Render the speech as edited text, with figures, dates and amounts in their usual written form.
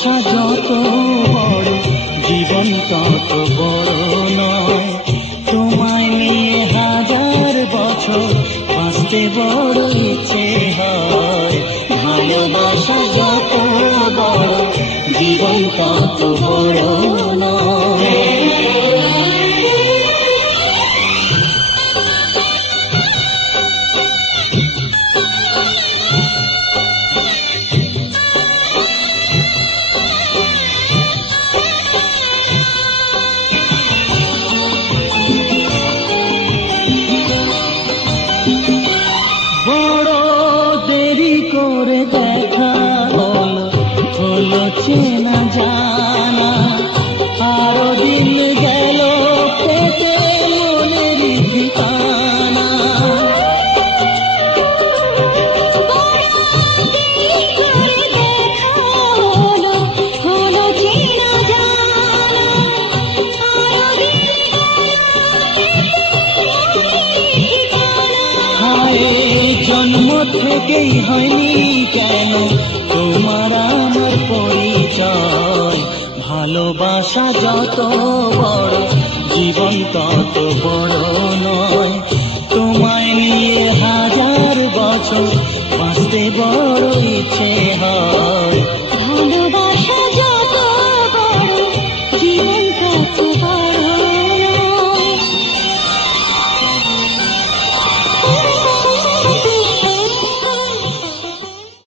ভালোবাসা যত বড় জীবন তত বড় নয়। তোমায় নিয়ে হাজার বছর বাঁচতে বড় ইচ্ছে হয়। ভালোবাসা যত বড় জীবন তত বড় নয়। বড় দেরি করে দেখা হলো চেনা জানা, আরো দিন গেল পেতে মনের ঠিকানা। জন্ম থেকেই হয়নি কেন তোমার আমার পরিচয়। ভালোবাসা যত বড় জীবন তত বড় নয়। তোমায় নিয়ে হাজার বছর বাঁচতে বড় ইচ্ছে হয়।